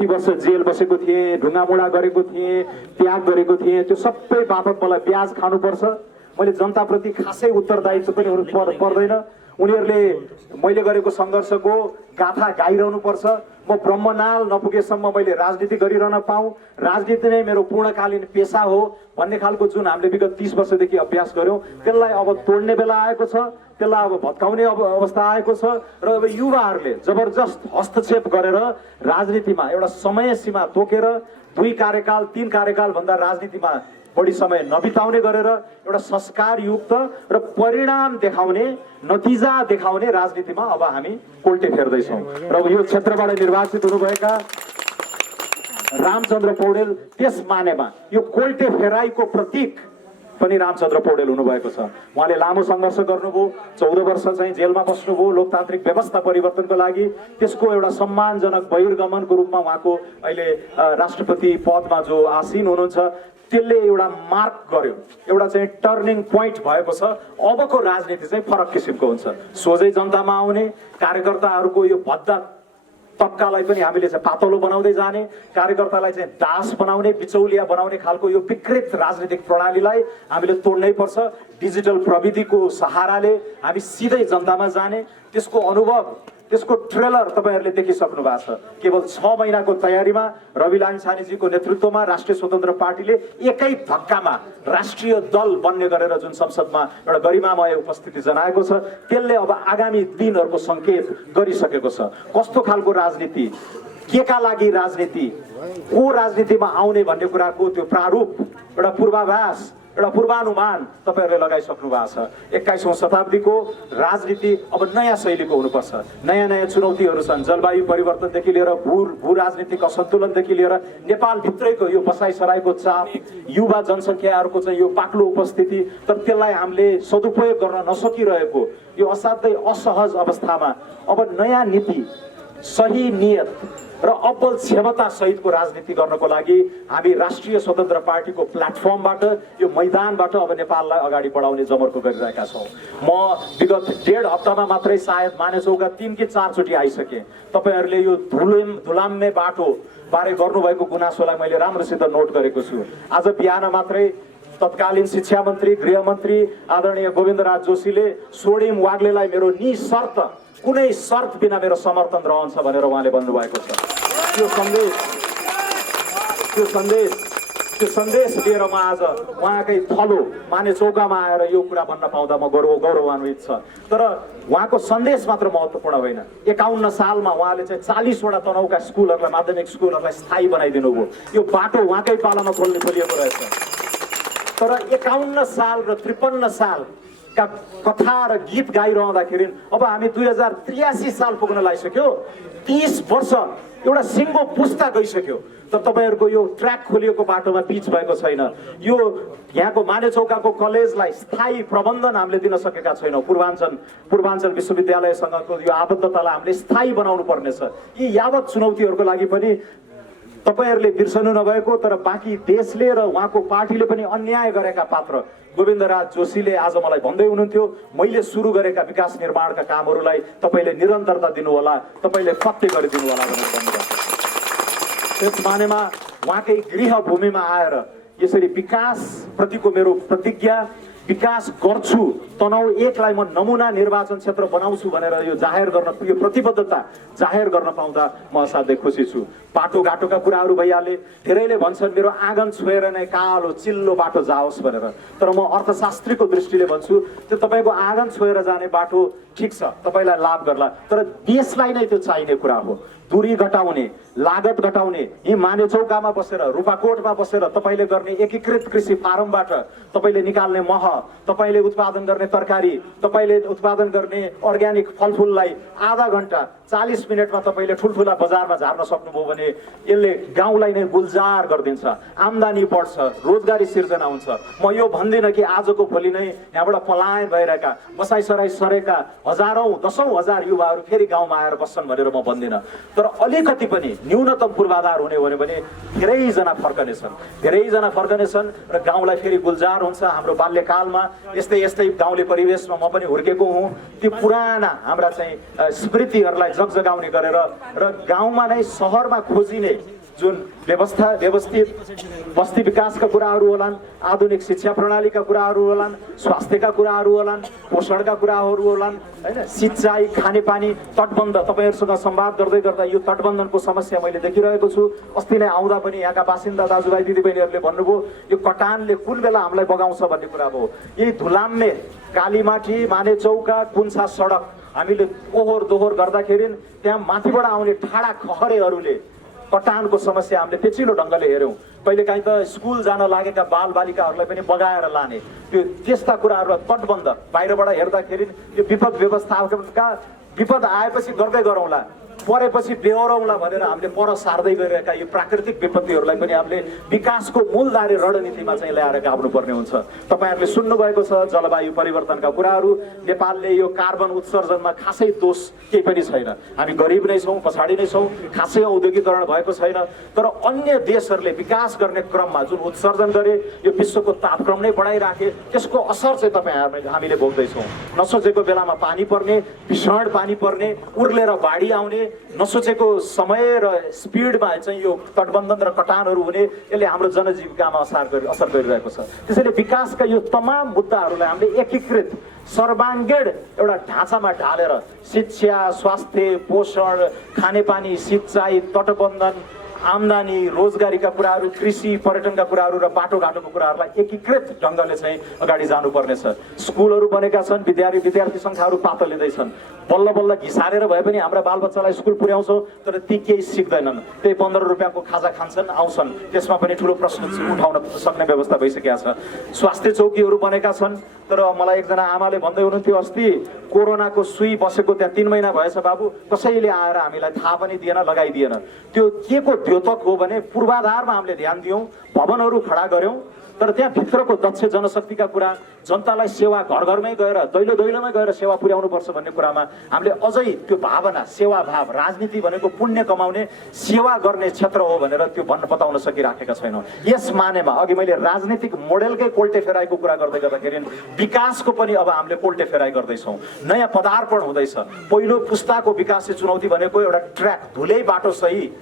यति वर्ष जेल बसेको थिएँ, ढुङ्गामुढा गरेको थिएँ, त्याग गरेको थिएँ, त्यो सबै बापत मलाई ब्याज खानुपर्छ। मैले जनताप्रति खासै उत्तरदायित्व पनि पर्दैन। उनीहरूले मैले गरेको सङ्घर्षको गाथा गाइरहनु पर्छ। म ब्रह्मनाल नपुगेसम्म मैले राजनीति गरिरहन पाऊँ, राजनीति नै मेरो पूर्णकालीन पेसा हो भन्ने खालको जुन हामीले विगत 30 वर्षदेखि अभ्यास गर्यौँ, त्यसलाई अब तोड्ने बेला आएको छ, त्यसलाई अब भत्काउने अवस्था आएको छ। र अब युवाहरूले जबरजस्त हस्तक्षेप गरेर राजनीतिमा एउटा समय सीमा तोकेर 2 कार्यकाल 3 कार्यकाल भन्दा राजनीतिमा बढी समय नबिताउने गरेर एउटा संस्कारयुक्त र परिणाम देखाउने, नतिजा देखाउने राजनीतिमा अब हामी कोल्टे फेर्दैछौँ। र यो क्षेत्रबाट निर्वाचित हुनुभएका रामचन्द्र पौडेल त्यस मानेमा यो कोल्टे फेराइको प्रतीक पनि रामचन्द्र पौडेल हुनुभएको छ। उहाँले लामो सङ्घर्ष गर्नुभयो, 14 वर्ष चाहिँ जेलमा बस्नुभयो लोकतान्त्रिक व्यवस्था परिवर्तनको लागि। त्यसको एउटा सम्मानजनक बहिर्गमनको रूपमा उहाँको अहिले राष्ट्रपति पदमा जो आसीन हुनुहुन्छ, त्यसले एउटा मार्क गर्यो, एउटा चाहिँ टर्निङ पोइन्ट भएको छ। अबको राजनीति चाहिँ फरक किसिमको हुन्छ। सोझै जनतामा आउने, कार्यकर्ताहरूको यो भद्दा तबकालाई पनि हामीले चाहिँ पातलो बनाउँदै जाने, कार्यकर्तालाई चाहिँ दास बनाउने, बिचौलिया बनाउने खालको यो विकृत राजनीतिक प्रणालीलाई हामीले तोड्नै पर्छ। डिजिटल प्रविधिको सहाराले हामी सिधै जनतामा जाने, त्यसको अनुभव, त्यसको ट्रेलर तपाईहरुले देखिसक्नु भएको छ। केवल 6 महिनाको तयारीमा रवि लामिछानेजीको नेतृत्वमा राष्ट्रिय स्वतन्त्र पार्टीले एकै धक्कामा राष्ट्रिय दल बन्ने गरेर जुन संसदमा एउटा गरिमामय उपस्थिति जनाएको छ, त्यसले अब आगामी दिनहरुको संकेत गरिसकेको छ। कस्तो खालको राजनीति, केका लागि राजनीति, को राजनीतिमा आउने भन्ने कुराको त्यो प्रारूप, एउटा पूर्वाभास, एउटा पूर्वानुमान तपाईहरुले लगाइसक्नु भएको छ। 21औं शताब्दीको राजनीति अब नयाँ शैलीको हुनुपर्छ। नयाँ नयाँ चुनौतीहरू छन्, जलवायु परिवर्तनदेखि लिएर भू राजनीतिक असन्तुलनदेखि लिएर नेपाल भित्रैको यो बसाइसराईको चाप, युवा जनसङ्ख्याहरूको चाहिँ यो पाक्लो उपस्थिति, तर त्यसलाई हामीले सदुपयोग गर्न नसकिरहेको यो असाध्यै असहज अवस्थामा अब नयाँ नीति, सही नियत र अब्बल क्षमता सहितको राजनीति गर्नको लागि हामी राष्ट्रिय स्वतन्त्र पार्टीको प्लेटफर्मबाट, यो मैदानबाट अब नेपाललाई अगाडि बढाउने जमर्को गरिरहेका छौँ। म विगत 1.5 हप्तामा मात्रै सायद मानेचौका 3 कि 4 चोटि आइसकेँ। तपाईहरुले यो धुलाम्मे बाटो बारे गर्नुभएको गुनासोलाई मैले राम्रोसित नोट गरेको छु। आज बिहान मात्रै तत्कालीन शिक्षा मन्त्री, गृह मन्त्री आदरणीय गोविन्दराज जोशीले स्वर्णिम वाग्लेलाई मेरो निशर्त, कुनै शर्त बिना मेरो समर्थन रहन्छ भनेर उहाँले भन्नुभएको छ। त्यो सन्देश लिएर म आज उहाँकै थलो मानेचौकामा आएर यो कुरा भन्न पाउँदा म गौरवान्वित छ। तर उहाँको सन्देश मात्र महत्त्वपूर्ण होइन। 51 सालमा उहाँले चाहिँ 40 वटा तनहुका स्कुलहरूलाई, माध्यमिक स्कुलहरूलाई स्थायी बनाइदिनु भयो। यो बाटो उहाँकै पालामा खोलिएको रहेछ। तर 51 साल र 53 साल का कथा र गीत गाइरहँदाखेरि अब हामी 2083 साल पुग्न लागिसक्यो। 30 वर्ष एउटा सिङ्गो पुस्ता गइसक्यो, तर तपाईहरुको यो ट्र्याक खोलिएको बाटोमा पिच भएको छैन। यो यहाँको मानेचौकाको कलेजलाई स्थायी प्रबन्धन हामीले दिन सकेका छैनौँ। पूर्वाञ्चल विश्वविद्यालयसँगको यो आबद्धतालाई हामीले स्थायी बनाउनु पर्नेछ। यी यावत चुनौतीहरूको लागि पनि तपाईहरुले बिर्सनु नभएको तर बाँकी देशले र उहाँको पार्टीले पनि अन्याय गरेका पात्र गोविन्दराज जोशीले आज मलाई भन्दै हुनुहुन्थ्यो, मैले सुरु गरेका विकास निर्माणका कामहरूलाई तपाईले निरन्तरता दिनु होला, तपाईले पत्ते गरिदिनु होला भनेर भन्नुभएको छ। त्यस मानेमा उहाँकै गृह भूमिमा आएर यसरी विकास प्रतिको मेरो प्रतिज्ञा, विकास गर्छु, तनहु 1 लाई म नमुना निर्वाचन क्षेत्र बनाउँछु भनेर यो जाहेर गर्न, यो प्रतिबद्धता जाहेर गर्न पाउँदा म असाध्यै खुसी छु। बाटोघाटोका कुराहरू भइहाले। धेरैले भन्छन् मेरो आँगन छोएर नै कालो चिल्लो बाटो जाओस् भनेर, तर म अर्थशास्त्रीको दृष्टिले भन्छु त्यो तपाईको आँगन छोएर जाने बाटो ठिक छ, तपाईलाई लाभ गर्ला, तर देशलाई नै त्यो चाहिने कुरा हो। दूरी घटाउने, लागत घटाउने, यी मानेचौकामा बसेर, रूपाकोटमा बसेर तपाईले गर्ने एकीकृत कृषि फारमबाट तपाईले निकाल्ने मह, तपाईले उत्पादन गर्ने तरकारी, तपाईले उत्पादन गर्ने अर्ग्यानिक फलफुललाई आधा घण्टा 40 मिनटमा तपाईले ठुलठुला बजारमा झार्न सक्नुभयो भने यसले गाउँलाई नै गुलजार गरिदिन्छ, आम्दानी बढ्छ, रोजगारी सिर्जना हुन्छ। म यो भन्दिनँ कि आजको भोलि नै यहाँबाट पलायन भइरहेका, बसाइसराई सरेका हजारौं, 10औं हजार युवाहरू फेरि गाउँमा आएर बस्छन् भनेर म भन्दिनँ। तर अलिकति पनि न्यूनतम पूर्वाधार हुने हो भने धेरैजना फर्कनेछन् र गाउँलाई फेरि गुलजार हुन्छ। हाम्रो बाल्यकालमा यस्तै गाउँले परिवेशमा म पनि हुर्केको हुँ। ती पुराना हाम्रा चाहिँ स्मृतिहरूलाई जगजगाउने गरेर र गाउँमा नै सहरमा खोजिने जुन व्यवस्थित बस्ती विकासका कुराहरू होलान्, आधुनिक शिक्षा प्रणालीका कुराहरू होलान्, स्वास्थ्यका कुराहरू होलान्, पोषणका कुराहरू होलान्, हैन, सिँचाइ, खानेपानी, तटबन्ध। तपाईहरुसँग संवाद गर्दै गर्दा यो तटबन्धनको समस्या मैले देखिरहेको छु। अस्ति नै आउँदा पनि यहाँका बासिन्दा दाजुभाइ दिदीबहिनीहरूले भन्नुभयो यो कटानले कुन बेला हामीलाई बगाउँछ भन्ने कुरा भयो। यही धुलाम्मे कालीमाटी मानेचौका कुन्छा सडक हामीले ओहोर दोहोर गर्दाखेरि त्यहाँ माथिबाट आउने ठाडा खहरेहरूले कटानको समस्या हामीले पेचिलो ढङ्गले हेऱ्यौँ। कहिलेकाहीँ त स्कुल जान लागेका बालबालिकाहरूलाई पनि बगाएर लाने त्यो त्यस्ता कुराहरू तटबन्ध बाहिरबाट हेर्दाखेरि यो विपद व्यवस्थापनका विपद आएपछि गर्दै गरौँला, परेपछि बेहोरौँला भनेर हामीले पर सार्दै गइरहेका यो प्राकृतिक विपत्तिहरूलाई पनि हामीले विकासको मूलधारे रणनीतिमा चाहिँ ल्याएर गाड्नुपर्ने हुन्छ। तपाईँहरूले सुन्नुभएको छ जलवायु परिवर्तनका कुराहरू। नेपालले यो कार्बन उत्सर्जनमा खासै दोष केही पनि छैन। हामी गरिब नै छौँ, पछाडि नै छौँ, खासै औद्योगिकरण भएको छैन। तर अन्य देशहरूले विकास गर्ने क्रममा जुन उत्सर्जन गरे यो विश्वको तापक्रम नै बढाइराखे, त्यसको असर चाहिँ हामीले भोग्दैछौँ। नसोचेको बेलामा पानी पर्ने, भीषण पानी पर्ने, उर्लेर बाढी आउने, नसोचेको समय र स्पिडमा चाहिँ यो तटबन्धन र कटानहरू हुने, यसले हाम्रो जनजीविकामा असर गरिरहेको छ। त्यसैले विकासका यो तमाम मुद्दाहरूलाई हामीले एकीकृत सर्वाङ्गीण एउटा ढाँचामा ढालेर शिक्षा, स्वास्थ्य, पोषण, खानेपानी, सिँचाइ, तटबन्धन, आम्दानी, रोजगारीका कुराहरू, कृषि, पर्यटनका कुराहरू र बाटोघाटोको कुराहरूलाई एकीकृत ढङ्गले चाहिँ अगाडि जानुपर्नेछ। स्कुलहरू बनेका छन्, विद्यार्थी सङ्ख्याहरू पातलिँदैछन्। बल्ल बल्ल घिसारेर भए पनि हाम्रा बालबच्चालाई स्कुल पुर्याउँछौँ, तर ती केही सिक्दैनन्। त्यही 15 रुपियाँको खाजा खान्छन्, आउँछन्। त्यसमा पनि ठुलो प्रश्न उठाउन सक्ने व्यवस्था भइसकेका छ। स्वास्थ्य चौकीहरू बनेका छन्, तर मलाई एकजना आमाले भन्दै हुनुहुन्थ्यो अस्ति कोरोनाको सुई बसेको त्यहाँ 3 महिना भएछ बाबु, कसैले आएर हामीलाई थाहा पनि दिएन, लगाइदिएन। त्यो के को द्योतक हो भने पूर्वाधारमा हामीले ध्यान दियौँ, भवनहरू खडा गऱ्यौँ, तर त्यहाँ भित्रको दक्ष जनशक्तिका कुरा, जनतालाई सेवा घर घरमै गएर दैलो दैलोमै गएर सेवा पुर्याउनु पर्छ भन्ने कुरामा हामीले अझै त्यो भावना, सेवा भाव, राजनीति भनेको पुण्य कमाउने सेवा गर्ने क्षेत्र हो भनेर त्यो भन्न बताउन सकिराखेका छैनौँ। यस मानेमा अघि मैले राजनीतिक मोडेलकै कोल्टे फेराइको कुरा गर्दै गर्दाखेरि विकासको पनि अब हामीले कोल्टे फेराइ गर्दैछौँ। नयाँ पदार्पण हुँदैछ। पहिलो पुस्ताको विकासे चुनौती भनेको एउटा ट्र्याक, धुलै बाटो सही,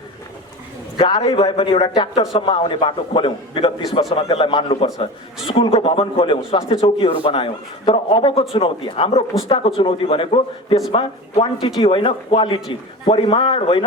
गाह्रै भए पनि एउटा ट्र्याक्टरसम्म आउने बाटो खोल्यौँ। विगत 30 वर्षमा त्यसलाई मान्नुपर्छ। स्कुलको भवन खोल्यौँ, स्वास्थ्य चौकीहरू बनायौँ। तर अबको चुनौती, हाम्रो पुस्ताको चुनौती भनेको त्यसमा क्वान्टिटी होइन, क्वालिटी, परिमाण होइन,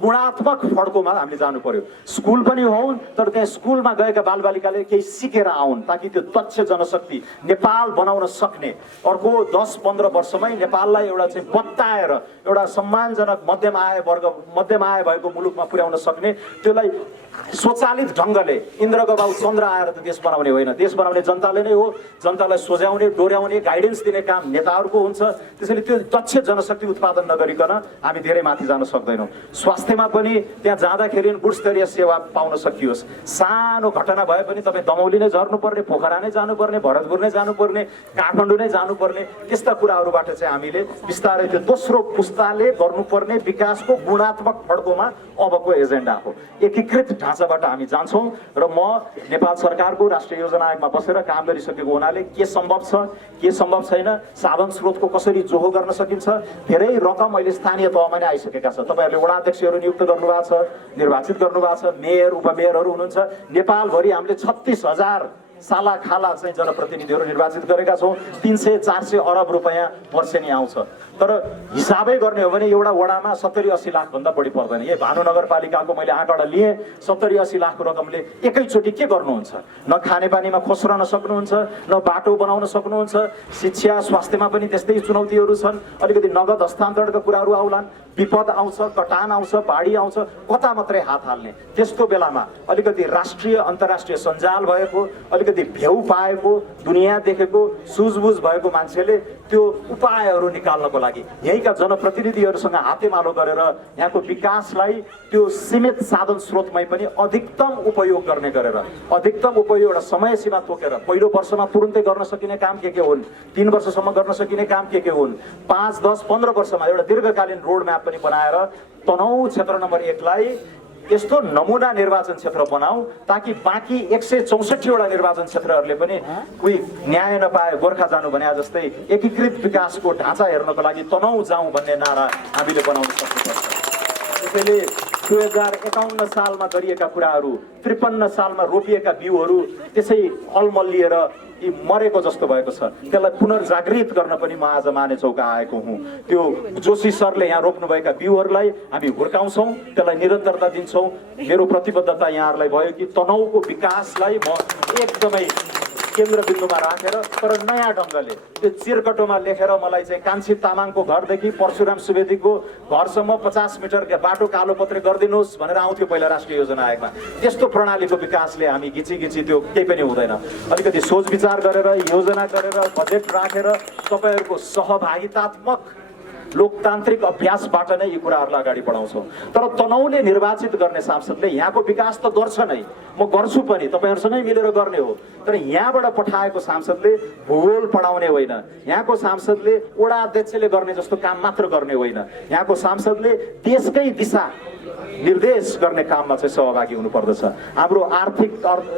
गुणात्मक फड्कोमा हामीले जानु पर्यो। स्कुल पनि होउन्, तर त्यहाँ स्कुलमा गएका बालबालिकाले केही सिकेर आउन्, ताकि त्यो दक्ष जनशक्ति नेपाल बनाउन सक्ने, अर्को 10-15 वर्षमै नेपाललाई एउटा चाहिँ बत्ताएर एउटा सम्मानजनक मध्यम आय भएको मुलुकमा पुर्याउन सक्ने, त्यसलाई स्वचालित ढङ्गले इन्द्रको बाउ चन्द्र आएर त देश बनाउने होइन। देश बनाउने जनताले नै हो। जनतालाई सोझ्याउने, डोर्याउने, गाइडेन्स दिने काम नेताहरूको हुन्छ। त्यसैले त्यो दक्ष जनशक्ति उत्पादन नगरिकन हामी धेरै माथि जान सक्दैनौँ। स्वास्थ्यमा पनि त्यहाँ जाँदाखेरि गुणस्तरीय सेवा पाउन सकियोस्। सानो घटना भए पनि तपाईँ दमौली नै झर्नुपर्ने, पोखरा नै जानुपर्ने, भरतपुर नै जानुपर्ने, काठमाडौँ नै जानुपर्ने, त्यस्ता कुराहरूबाट चाहिँ हामीले बिस्तारै त्यो दोस्रो पुस्ताले गर्नुपर्ने विकासको गुणात्मक फड्कोमा अबको एजेन्डा हो। एकीकृत ढाँचाबाट हामी जान्छौँ र म नेपाल सरकारको राष्ट्रिय योजना आयोगमा बसेर काम गरिसकेको हुनाले के सम्भव छ, के सम्भव छैन, साधन स्रोतको कसरी जोहो गर्न सकिन्छ, धेरै रकम अहिले स्थानीय तहमा नै आइसकेका छ। तपाईँहरूले वडा अध्यक्षहरू नियुक्त गर्नुभएको छ, निर्वाचित गर्नुभएको छ, मेयर उपमेयरहरू हुनुहुन्छ। नेपालभरि हामीले 36,000 साला खाला चाहिँ जनप्रतिनिधिहरू निर्वाचित गरेका छौँ। 300-400 अरब रुपियाँ वर्षेनी आउँछ। तर हिसाबै गर्ने हो भने एउटा वडामा 70-80 लाख भन्दा बढी पर्दैन। यही भानु नगरपालिकाको मैले आँकडा लिएँ, 70-80 लाखको रकमले एकैचोटि के गर्नुहुन्छ? न खानेपानीमा खोस्रन सक्नुहुन्छ, न बाटो बनाउन सक्नुहुन्छ। शिक्षा स्वास्थ्यमा पनि त्यस्तै चुनौतीहरू छन्। अलिकति नगद हस्तान्तरणका कुराहरू आउलान्, विपद आउँछ, कटान आउँछ, बाढी आउँछ, कता मात्रै हात हाल्ने। त्यस्तो बेलामा अलिकति राष्ट्रिय अन्तर्राष्ट्रिय सञ्जाल भएको, अलिकति भ्यू पाएको, दुनियाँ देखेको, सुझबुझ भएको मान्छेले त्यो उपायहरू निकाल्नको लागि यहीँका जनप्रतिनिधिहरूसँग हातेमालो गरेर यहाँको विकासलाई त्यो सीमित साधन स्रोतमै पनि अधिकतम उपयोग गर्ने गरेर, अधिकतम उपयोग एउटा समय सीमा तोकेर, पहिलो वर्षमा तुरुन्तै गर्न सकिने काम के हुन्, 3 वर्षसम्म गर्न सकिने काम के हुन्, 5, 10, 15 वर्षमा एउटा दीर्घकालीन रोड म्याप पनि बनाएर तनहुँ क्षेत्र नम्बर 1 लाई यस्तो नमुना निर्वाचन क्षेत्र बनाऊ ताकि बाँकी 164वटा निर्वाचन क्षेत्रहरूले पनि कोही न्याय नपाए गोर्खा जानु भने जस्तै एकीकृत विकासको ढाँचा हेर्नको लागि तनहुँ जाउँ भन्ने नारा हामीले बनाउन सक्नुपर्छ। त्यसैले 2051 सालमा गरिएका कुराहरू, 53 सालमा रोपिएका बिउहरू त्यसै अलमल्लिएर यी मरेको जस्तो भएको छ। त्यसलाई पुनर्जागृत गर्न पनि म आज मानेचौका आएको हुँ। त्यो जोशी सरले यहाँ रोप्नुभएका बिउहरूलाई हामी हुर्काउँछौँ, त्यसलाई निरन्तरता दिन्छौँ। मेरो प्रतिबद्धता यहाँहरूलाई भयो कि तनहुँको विकासलाई म एकदमै केन्द्रबिन्दुमा राखेर तर नयाँ ढङ्गले त्यो चिरकटोमा लेखेर मलाई चाहिँ कान्छी तामाङको घरदेखि परशुराम सुवेदीको घरसम्म 50 मिटर बाटो कालोपत्रे गरिदिनुहोस् भनेर आउँथ्यो पहिला राष्ट्रिय योजना आयोगमा। त्यस्तो प्रणालीको विकासले हामी घिची त्यो केही पनि हुँदैन। अलिकति सोच विचार गरेर, योजना गरेर, बजेट राखेर तपाईँहरूको सहभागितात्मक लोकतान्त्रिक अभ्यासबाट नै यी कुराहरूलाई अगाडि बढाउँछौँ। तर तनहुँले निर्वाचित गर्ने सांसदले यहाँको विकास त गर्छ नै, म गर्छु पनि, तपाईँहरूसँगै मिलेर गर्ने हो। तर यहाँबाट पठाएको सांसदले भूगोल पढाउने होइन, यहाँको सांसदले वडा अध्यक्षले गर्ने जस्तो काम मात्र गर्ने होइन, यहाँको सांसदले देशकै दिशा निर्देश गर्ने काममा चाहिँ सहभागी हुनुपर्दछ। हाम्रो आर्थिक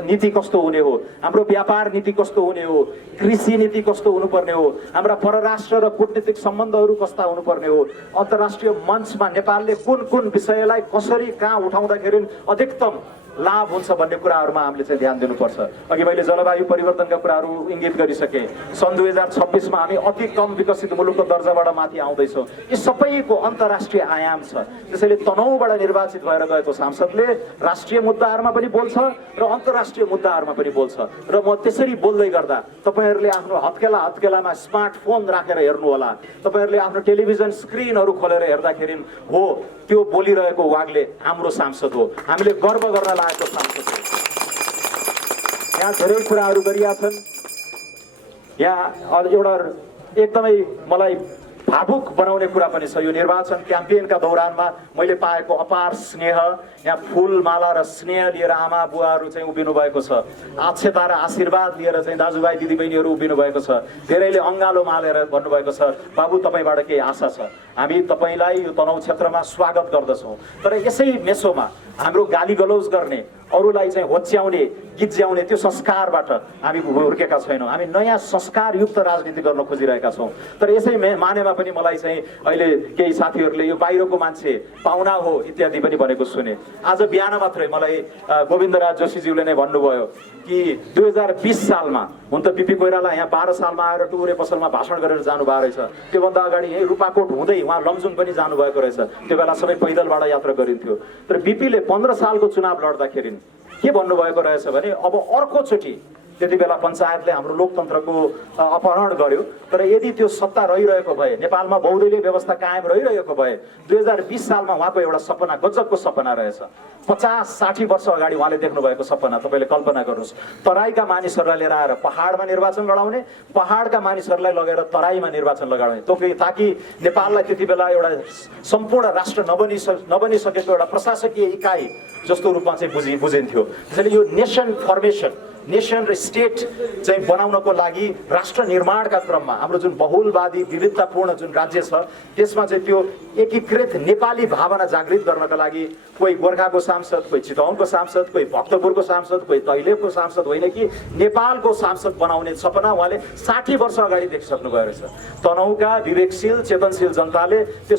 नीति कस्तो हुने हो, हाम्रो व्यापार नीति कस्तो हुने हो, कृषि नीति कस्तो हुनुपर्ने हो, हाम्रा परराष्ट्र र कूटनीतिक सम्बन्धहरू कस्ता हुनुपर्ने हो, अन्तर्राष्ट्रिय मञ्चमा नेपालले कुन कुन विषयलाई कसरी कहाँ उठाउँदाखेरि अधिकतम लाभ हुन्छ भन्ने कुराहरूमा हामीले चाहिँ ध्यान दिनुपर्छ। अघि मैले जलवायु परिवर्तनका कुराहरू इङ्गित गरिसकेँ। सन् 2026मा हामी अति कम विकसित मुलुकको दर्जाबाट माथि आउँदैछौँ। यी सबैको अन्तर्राष्ट्रिय आयाम छ। त्यसैले तनहुँबाट निर्वाचित भएर गएको सांसदले राष्ट्रिय मुद्दाहरूमा पनि बोल्छ र अन्तर्राष्ट्रिय मुद्दाहरूमा पनि बोल्छ। र म त्यसरी बोल्दै गर्दा तपाईँहरूले आफ्नो हत्केलामा स्मार्टफोन राखेर हेर्नु होला, तपाईँहरूले आफ्नो टेलिभिजन स्क्रिनहरू खोलेर हेर्दाखेरि हो त्यो बोलिरहेको वाग्ले हाम्रो सांसद हो, हामीले गर्व गर्न लागेको सांसद हो। यहाँ धेरै कुराहरू गरिएका छन्। यहाँ एउटा एकदमै मलाई भावुक बनाउने कुरा पनि छ। यो निर्वाचन क्याम्पेनका दौरानमा मैले पाएको अपार स्नेह, यहाँ फुलमाला र स्नेह लिएर आमा बुवाहरू चाहिँ उभिनु भएको छ, आक्षेता र आशीर्वाद लिएर चाहिँ दाजुभाइ दिदीबहिनीहरू उभिनु भएको छ, धेरैले अङ्गालो मालेर भन्नुभएको छ बाबु तपाईँबाट केही आशा छ, हामी तपाईँलाई यो तनहुँ क्षेत्रमा स्वागत गर्दछौँ। तर यसै मेसोमा हाम्रो गाली गलौज गर्ने, अरूलाई चाहिँ होच्याउने, गिज्याउने त्यो संस्कारबाट हामी हुर्केका छैनौँ। हामी नयाँ संस्कारयुक्त राजनीति गर्न खोजिरहेका छौँ। तर यसै मानेमा पनि मलाई चाहिँ अहिले केही साथीहरूले यो बाहिरको मान्छे, पाहुना हो इत्यादि पनि भनेको सुने। आज बिहान मात्रै मलाई गोविन्दराज जोशीज्यूले नै भन्नुभयो कि 2020 सालमा हुन त बिपी कोइराला यहाँ 12 सालमा आएर टुरे पसलमा भाषण गरेर जानुभएको रहेछ। त्योभन्दा अगाडि यहीँ रूपाकोट हुँदै उहाँ लमजुङ पनि जानुभएको रहेछ। त्यो बेला सबै पैदलबाट यात्रा गरिन्थ्यो। तर बिपीले 15 सालको चुनाव लड्दाखेरि के भन्नुभएको रहेछ भने अब अर्कोचोटि, त्यति बेला पञ्चायतले हाम्रो लोकतन्त्रको अपहरण गर्यो, तर यदि त्यो सत्ता रहिरहेको भए, नेपालमा बहुदलीय व्यवस्था कायम रहिरहेको भए 2020 सालमा उहाँको एउटा सपना, गजबको सपना रहेछ। 50-60 वर्ष अगाडि उहाँले देख्नुभएको सपना तपाईँले कल्पना गर्नुहोस्। तराईका मानिसहरूलाई लिएर आएर पहाडमा निर्वाचन लडाउने, पहाडका मानिसहरूलाई लगेर तराईमा निर्वाचन लगाउने, ताकि नेपाललाई त्यति बेला एउटा सम्पूर्ण राष्ट्र नबनिसकेको एउटा प्रशासकीय इकाइ जस्तो रूपमा चाहिँ बुझिन्थ्यो। त्यसैले यो नेसन फर्मेसन, नेसन र स्टेट चाहिँ बनाउनको लागि राष्ट्र निर्माणका क्रममा हाम्रो जुन बहुलवादी विविधतापूर्ण जुन राज्य छ त्यसमा चाहिँ त्यो एकीकृत नेपाली भावना जागृत गर्नका लागि कोही गोर्खाको सांसद, कोही चितवनको सांसद, कोही भक्तपुरको सांसद, कोही दैलेखको सांसद होइन कि नेपालको सांसद बनाउने सपना उहाँले 60 वर्ष अगाडि देखिसक्नुभएको रहेछ। तनहुँका विवेकशील चेतनशील जनताले त्यो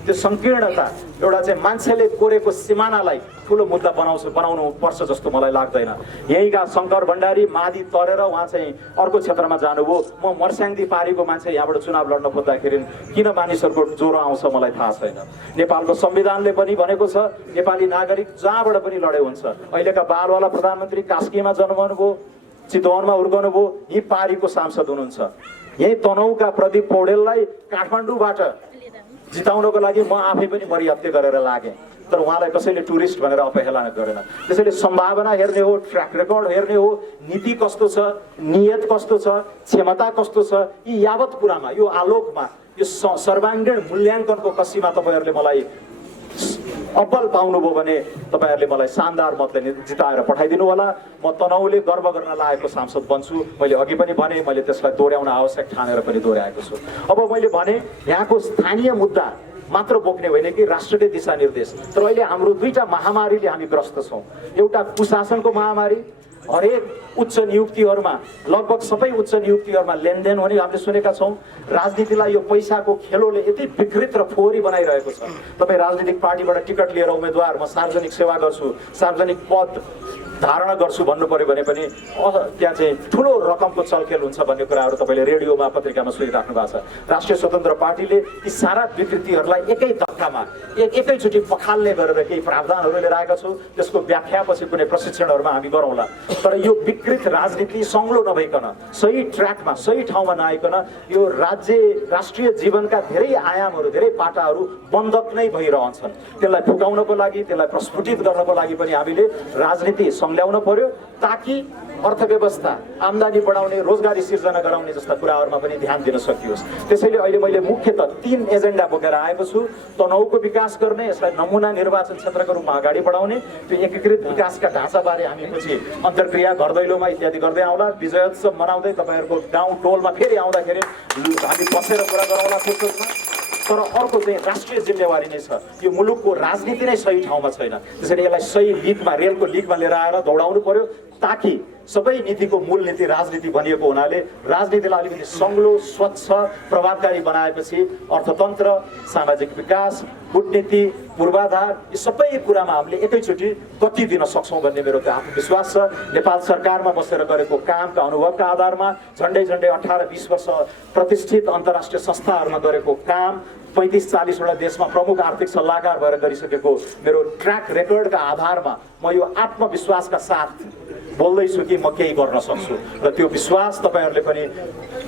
सङ्कीर्णता एउटा चाहिँ मान्छेले कोरेको सिमानालाई ठुलो मुद्दा बनाउनु पर्छ जस्तो मलाई लाग्दैन। यहीँका शङ्कर भण्डारी मादी तरेर उहाँ चाहिँ अर्को क्षेत्रमा जानुभयो। म मर्स्याङदी पारीको मान्छे यहाँबाट चुनाव लड्न खोज्दाखेरि किन मानिसहरूको ज्वरो आउँछ मलाई थाहा छैन। नेपालको संविधानले पनि भनेको छ नेपाली नागरिक जहाँबाट पनि लडे हुन्छ। अहिलेका बालवाला प्रधानमन्त्री कास्कीमा जन्मनुभयो, चितवनमा हुर्कनुभयो, यी पारीको सांसद हुनुहुन्छ। यही तनहुँका प्रदीप पौडेललाई काठमाडौँबाट जिताउनको लागि म आफै पनि मरिहत्ते गरेर लागेँ, तर उहाँलाई कसैले टुरिस्ट भनेर अपहेलना गरेन। त्यसैले सम्भावना हेर्ने हो, ट्र्याक रेकर्ड हेर्ने हो, नीति कस्तो छ, नियत कस्तो छ, क्षमता कस्तो छ, यी यावत कुरामा यो आलोकमा यो सर्वाङ्गीण मूल्याङ्कनको कसीमा तपाईँहरूले मलाई अब्बल पाउनुभयो भने तपाईँहरूले मलाई शानदार मतले जिताएर पठाइदिनु होला। म तनहुँले गर्व गर्न लागेको सांसद बन्छु। मैले अघि पनि भने, मैले त्यसलाई दोहोऱ्याउन आवश्यक ठानेर पनि दोहोऱ्याएको छु। अब मैले भने यहाँको स्थानीय मुद्दा मात्र बोक्ने होइन कि राष्ट्रकै दिशानिर्देश। तर अहिले हाम्रो दुईटा महामारीले हामी ग्रस्त छौँ। एउटा कुशासनको महामारी, हरेक उच्च नियुक्तिहरूमा लगभग सबै उच्च नियुक्तिहरूमा लेनदेन हुने हामीले सुनेका छौँ। राजनीतिलाई यो पैसाको खेलोले यति विकृत र फोहोरी बनाइरहेको छ। तपाईँ राजनीतिक पार्टीबाट टिकट लिएर उम्मेदवार म सार्वजनिक सेवा गर्छु, सार्वजनिक पद धारणा गर्छु भन्नु पर्यो भने पनि त्यहाँ चाहिँ ठुलो रकमको चलखेल हुन्छ भन्ने कुराहरू तपाईँले रेडियोमा पत्रिकामा सुनिराख्नु भएको छ। राष्ट्रिय स्वतन्त्र पार्टीले ती सारा विकृतिहरूलाई एकै धक्कामा एकैचोटि पखाल्ने गरेर केही प्रावधानहरू लिएर आएका छौँ। त्यसको व्याख्यापछि कुनै प्रशिक्षणहरूमा हामी गरौँला। तर यो विकृत राजनीति सङ्लो नभइकन, सही ट्र्याकमा सही ठाउँमा नआइकन यो राष्ट्रिय जीवनका धेरै आयामहरू, धेरै पाटाहरू बन्धक नै भइरहन्छन्। त्यसलाई फुकाउनको लागि, त्यसलाई प्रस्फुटित गर्नको लागि पनि हामीले राजनीति ल्याउन पर्यो, ताकि अर्थव्यवस्था, आम्दानी बढाउने, रोजगारी सिर्जना गराउने जस्ता कुराहरूमा पनि ध्यान दिन सकियोस्। त्यसैले अहिले मैले मुख्यतः 3 एजेन्डा बोकेर आएको छु। तनहुको विकास गर्ने, यसलाई नमुना निर्वाचन क्षेत्रको रूपमा अगाडि बढाउने, त्यो एकीकृत विकासका ढाँचाबारे हामी पछि अन्तर्क्रिया घर दैलोमा इत्यादि गर्दै आउँला। विजयोत्सव मनाउँदै तपाईँहरूको गाउँ टोलमा फेरि आउँदाखेरि हामी बसेर कुरा गरौँला फुर्सदमा। तर अर्को चाहिँ राष्ट्रिय जिम्मेवारी नै छ। यो मुलुकको राजनीति नै सही ठाउँमा छैन। त्यसैले यसलाई सही लिगमा, रेलको लिगमा लिएर आएर दौडाउनु पर्यो, ताकि सबै नीतिको मूल नीति राजनीति भनिएको हुनाले राजनीतिलाई अलिकति सङ्लो, स्वच्छ, प्रभावकारी बनाएपछि अर्थतन्त्र, सामाजिक विकास, कूटनीति, पूर्वाधार यी सबै कुरामा हामीले एकैचोटि गति दिन सक्छौँ भन्ने मेरो आत्मविश्वास छ। नेपाल सरकारमा बसेर गरेको कामका अनुभवका आधारमा झन्डै 18-20 वर्ष प्रतिष्ठित अन्तर्राष्ट्रिय संस्थाहरूमा गरेको काम, 35-40 वटा देशमा प्रमुख आर्थिक सल्लाहकार भएर गरिसकेको मेरो ट्र्याक रेकर्डका आधारमा म यो आत्मविश्वासका साथ बोल्दैछु कि म केही गर्न सक्छु। र त्यो विश्वास तपाईँहरूले पनि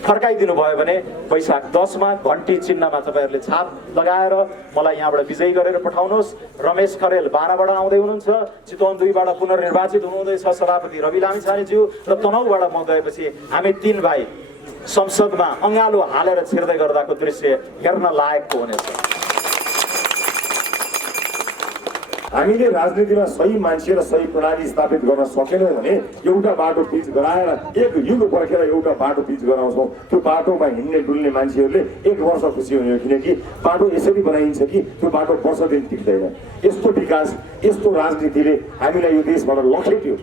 फर्काइदिनु भयो भने वैशाख 10 मा घन्टी चिन्हमा तपाईँहरूले छाप लगाएर मलाई यहाँबाट विजयी गरेर पठाउनुहोस्। रमेश खरेल बाराबाट आउँदै हुनुहुन्छ, चितवन 2 बाट पुनर्निर्वाचित हुनुहुँदैछ सभापति रवि लामिछानेज्यू, र तनहुबाट म गएपछि हामी 3 भाइ संसदमा अँगालो हालेर छिर्दै गर्दाको दृश्य हेर्न लायकको हुनेछ। हामीले राजनीतिमा सही मान्छे र सही प्रणाली स्थापित गर्न सकेनौँ भने एउटा बाटो पिच गराएर एक युग पर्खेर एउटा बाटो पिच गराउँछौँ। त्यो बाटोमा हिँड्ने डुल्ने मान्छेहरूले 1 वर्ष खुसी हुने हो, किनकि बाटो यसरी बनाइन्छ कि त्यो बाटो वर्ष दिन टिक्दैन। यस्तो विकास, यस्तो राजनीतिले हामीलाई यो देशबाट लखेट्यो।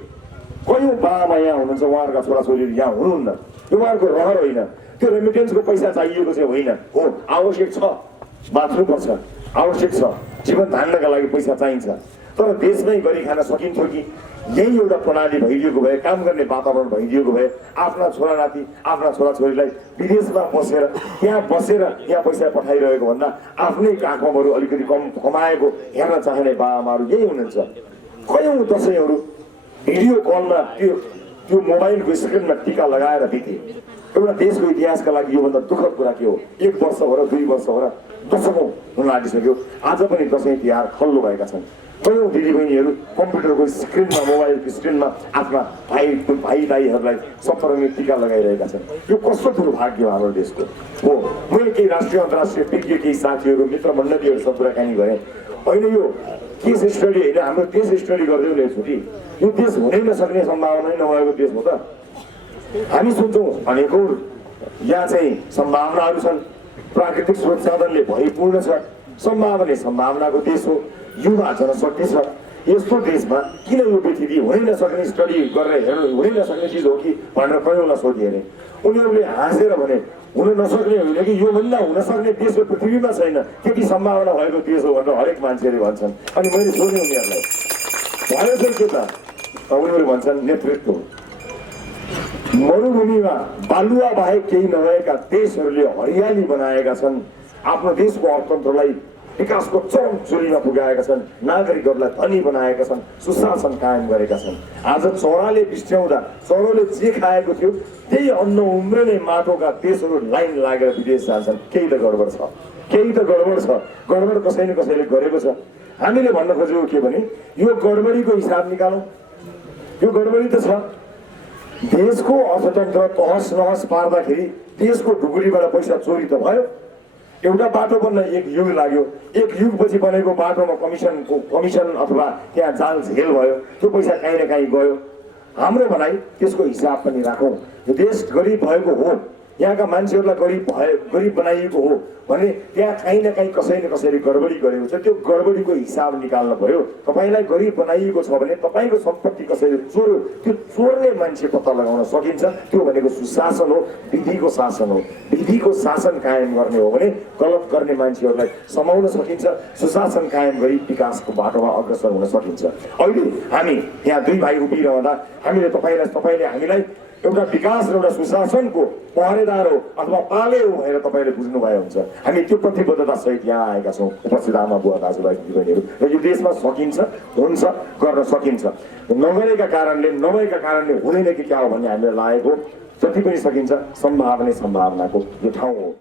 कयौँ बाबा यहाँ हुनुहुन्छ, उहाँहरूका छोराछोरीहरू यहाँ हुनुहुन्न, यो उहाँहरूको रहर होइन। त्यो रेमिटेन्सको पैसा चाहिएको चाहिँ होइन, हो आवश्यक छ, बाँच्नुपर्छ, आवश्यक छ, जीवन धान्नका लागि पैसा चाहिन्छ। तर देशमै गरी खान सकिन्थ्यो कि यही एउटा प्रणाली भइदिएको भए, काम गर्ने वातावरण भइदिएको भए आफ्ना छोरानाती, आफ्ना छोराछोरीलाई विदेशमा बसेर त्यहाँ यहाँ पैसा पठाइरहेको भन्दा आफ्नै काखमहरू अलिकति कम कमाएको हेर्न चाहने बाबाआमाहरू यही हुनुहुन्छ। कयौँ दसैँहरू भिडियो कलमा त्यो मोबाइलको स्क्रिनमा टिका लगाएर बिते। एउटा देशको इतिहासका लागि योभन्दा दुःखद कुरा के हो? 1 वर्ष हो र 2 वर्ष हो र दशकौँ हुन लागिसक्यो। आज पनि दसैँ तिहार खल्लो भएका छन्। कयौँ दिदीबहिनीहरू कम्प्युटरको स्क्रिनमा, मोबाइलको स्क्रिनमा आफ्ना भाइ दाइहरूलाई सप्तरङ्गी टिका लगाइरहेका छन्। यो कस्तो ठुलो भाग्य हो हाम्रो देशको। हो, मैले केही राष्ट्रिय अन्तर्राष्ट्रिय विज्ञ, केही साथीहरू, मित्र मण्डलीहरूसँग कुराकानी गरेँ। होइन, यो केस स्टडी होइन, हाम्रो देश स्टडी गरिदिउँ न एकचोटि। यो देश हुनै नसक्ने सम्भावना नै नभएको देश हो त। हामी सोच्छौँ भनेको यहाँ चाहिँ सम्भावनाहरू छन्, प्राकृतिक स्रोत साधनले भरिपूर्ण छ, सम्भावनाको देश हो, युवा जनशक्ति छ। यस्तो देशमा किन यो व्यतिथि हुनै नसक्ने स्टडी गरेर हेर्नु हुनै नसक्ने चिज हो कि भनेर कयौँलाई सोधिहेरे। उनीहरूले हाँसेर भने हुन नसक्ने होइन कि योभन्दा हुन सक्ने देश यो पृथ्वीमा छैन, त्यति सम्भावना भएको देश हो भनेर हरेक मान्छेले भन्छन्। अनि मैले सोधेँ उनीहरूलाई, भयो चाहिँ के त? उनीहरू भन्छन् नेतृत्व। मरुभूमिमा बालुवा बाहेक केही नभएका देशहरूले हरियाली बनाएका छन्, आफ्नो देशको अर्थतन्त्रलाई विकासको चरम चुरीमा पुगाएका छन्, नागरिकहरूलाई धनी बनाएका छन्, सुशासन कायम गरेका छन्। आज चराले बिस्ट्याउँदा चराले जे खाएको थियो त्यही अन्न उम्रने माटोका देशहरू लाइन लागेर विदेश जान्छन्। केही त गडबड छ, केही त गडबड छ। गडबड कसैले गरेको छ। हामीले भन्न खोजेको के भने यो गडबडीको हिसाब निकालौँ। यो गडबडी त छ। देशको अर्थतन्त्र तहस नहस पार्दाखेरि देशको ढुकुरीबाट पैसा चोरी त भयो। एउटा बाटो बन्न 1 युग लाग्यो। 1 युगपछि बनेको बाटोमा कमिसन अथवा त्यहाँ जाल झेल भयो, त्यो पैसा काहीँ न काहीँ गयो। हाम्रो भनाइ त्यसको हिसाब पनि राखौँ। यो देश गरिब भएको हो, यहाँका मान्छेहरूलाई गरिब बनाइएको हो भने त्यहाँ काहीँ न काहीँ कसै न कसैले गडबडी गरेको छ। त्यो गडबडीको हिसाब निकाल्नु पर्यो। तपाईँलाई गरिब बनाइएको छ भने तपाईँको सम्पत्ति कसैले चोर्यो, त्यो चोर्ने मान्छे पत्ता लगाउन सकिन्छ। त्यो भनेको सुशासन हो, विधिको शासन हो। विधिको शासन कायम गर्ने हो भने गलत गर्ने मान्छेहरूलाई समाउन सकिन्छ। सुशासन कायम गरी विकासको बाटोमा अग्रसर हुन सकिन्छ। अहिले हामी यहाँ दुई भाइ उभिरहँदा हामीले तपाईँले हामीलाई एउटा विकास र एउटा सुशासनको पहरेदार हो अथवा पाले हो भनेर तपाईँले बुझ्नुभयो हुन्छ। हामी त्यो प्रतिबद्धता सहित यहाँ आएका छौँ, उपस्थित आमा बुवा दाजुभाइ दिदीबहिनीहरू। र यो देशमा सकिन्छ, हुन्छ, गर्न सकिन्छ। नभएका कारणले हुँदैन कि क्या हो भन्ने हामीलाई लागेको। जति पनि सकिन्छ, सम्भावनाको यो ठाउँ हो।